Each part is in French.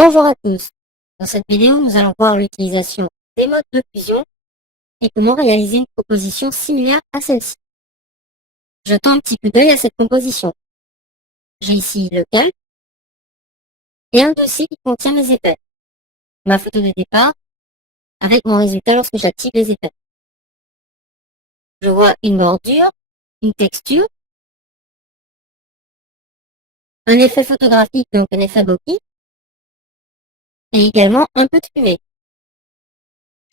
Bonjour à tous. Dans cette vidéo, nous allons voir l'utilisation des modes de fusion et comment réaliser une composition similaire à celle-ci. Jetons un petit coup d'œil à cette composition. J'ai ici le calque et un dossier qui contient mes effets. Ma photo de départ avec mon résultat lorsque j'active les effets. Je vois une bordure, une texture, un effet photographique, donc un effet bokeh, et également un peu de fumée.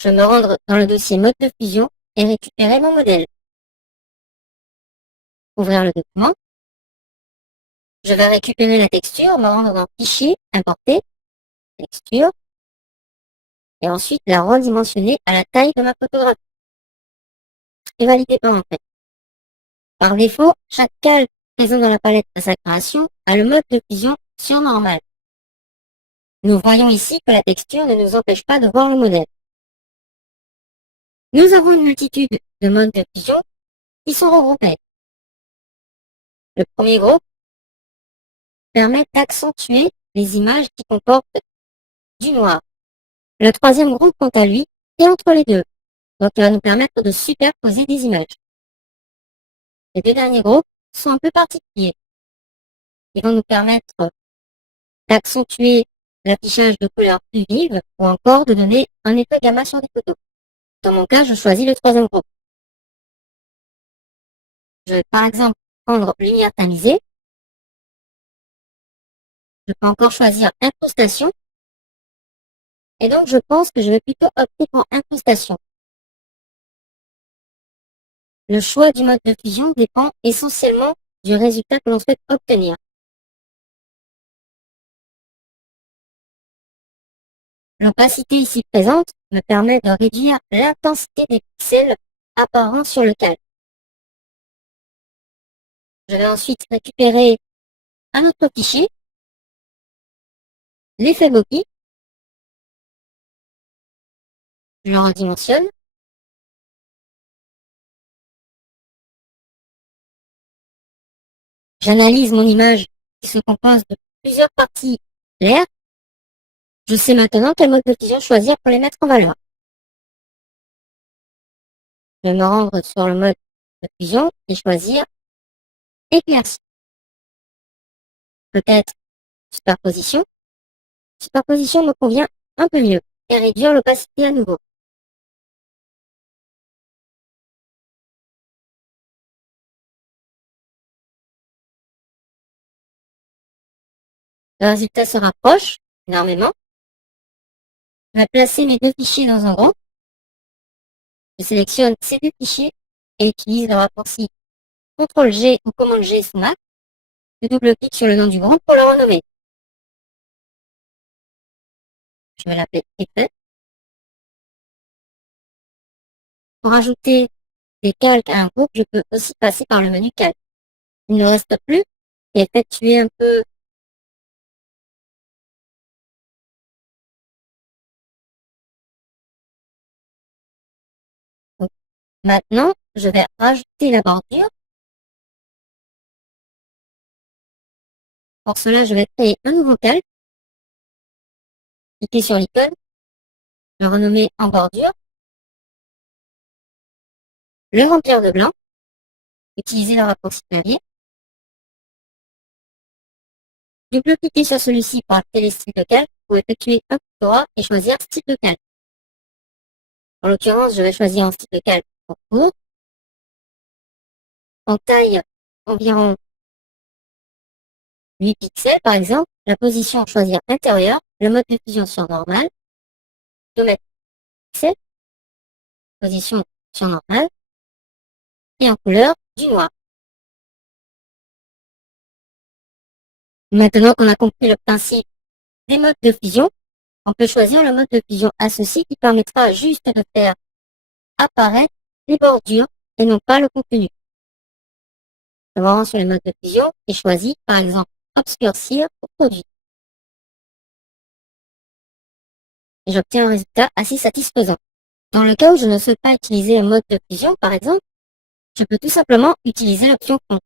Je me rendre dans le dossier mode de fusion et récupérer mon modèle. Ouvrir le document. Je vais récupérer la texture, me rendre dans Fichier, Importer, Texture, et ensuite la redimensionner à la taille de ma photographie. Et valider par en fait. Par défaut, chaque calque présent dans la palette de sa création a le mode de fusion sur normal. Nous voyons ici que la texture ne nous empêche pas de voir le modèle. Nous avons une multitude de modes de fusion qui sont regroupés. Le premier groupe permet d'accentuer les images qui comportent du noir. Le troisième groupe, quant à lui, est entre les deux. Donc, il va nous permettre de superposer des images. Les deux derniers groupes sont un peu particuliers. Ils vont nous permettre d'accentuer l'affichage de couleurs plus vives ou encore de donner un effet gamma sur des photos. Dans mon cas, je choisis le troisième groupe. Je vais par exemple prendre lumière tamisée. Je peux encore choisir incrustation. Et donc, je pense que je vais plutôt opter pour incrustation. Le choix du mode de fusion dépend essentiellement du résultat que l'on souhaite obtenir. L'opacité ici présente me permet de réduire l'intensité des pixels apparents sur le calque. Je vais ensuite récupérer un autre fichier, l'effet bokeh. Je le redimensionne. J'analyse mon image qui se compose de plusieurs parties claires. Je sais maintenant quel mode de fusion choisir pour les mettre en valeur. Je vais me rendre sur le mode de fusion et choisir éclairci. Peut-être superposition. Superposition me convient un peu mieux et réduire l'opacité à nouveau. Le résultat se rapproche énormément. Je vais placer mes deux fichiers dans un groupe. Je sélectionne ces deux fichiers et utilise le raccourci CTRL-G ou commande-G sous Mac. Je double-clique sur le nom du groupe pour le renommer. Je vais l'appeler Effet. Pour ajouter des calques à un groupe, je peux aussi passer par le menu Calque. Il ne reste plus qu'à effectuer un peu donc, maintenant, je vais rajouter la bordure. Pour cela, je vais créer un nouveau calque. Cliquer sur l'icône, le renommer en bordure, le remplir de blanc, utiliser le raccourci clavier, double-cliquer sur celui-ci pour activer les styles de calque ou effectuer un clic droit et choisir style de calque. En l'occurrence, je vais choisir un style de calque en court, en taille environ 8 pixels par exemple, la position choisir intérieur, le mode de fusion sur normal, mettre pixels, position sur normal, et en couleur du noir. Maintenant qu'on a compris le principe des modes de fusion, on peut choisir le mode de fusion associé qui permettra juste de faire apparaître les bordures et non pas le contenu. Je me rends sur le mode de fusion et choisis par exemple obscurcir pour produit. Et j'obtiens un résultat assez satisfaisant. Dans le cas où je ne souhaite pas utiliser le mode de fusion par exemple, je peux tout simplement utiliser l'option fond.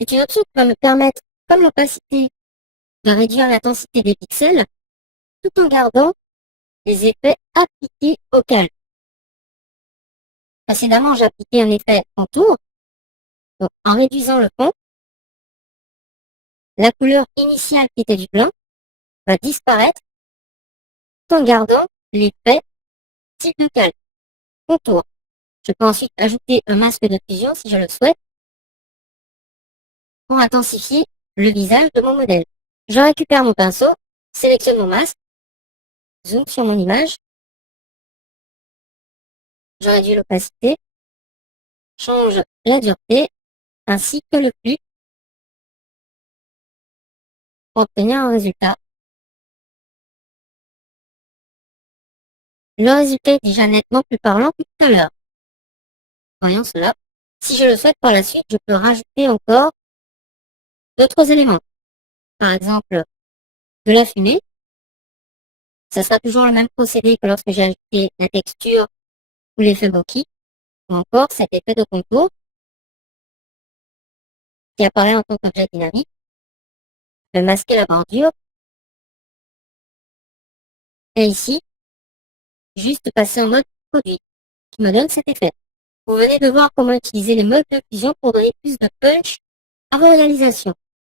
C'est une option qui va me permettre, comme l'opacité va réduire l'intensité des pixels tout en gardant les effets appliqués au calque. Précédemment, j'ai appliqué un effet contour. Donc, en réduisant le fond, la couleur initiale qui était du blanc va disparaître tout en gardant l'effet type de calque, contour. Je peux ensuite ajouter un masque de fusion si je le souhaite pour intensifier le visage de mon modèle. Je récupère mon pinceau, sélectionne mon masque, zoom sur mon image, je réduis l'opacité, change la dureté ainsi que le flux pour obtenir un résultat. Le résultat est déjà nettement plus parlant que tout à l'heure. Voyons cela. Si je le souhaite par la suite, je peux rajouter encore d'autres éléments. Par exemple, de la fumée. Ça sera toujours le même procédé que lorsque j'ai ajouté la texture ou l'effet bokeh, ou encore cet effet de contour qui apparaît en tant qu'objet dynamique. Je vais masquer la bordure. Et ici, juste passer en mode produit, qui me donne cet effet. Vous venez de voir comment utiliser les modes de fusion pour donner plus de punch à vos réalisations.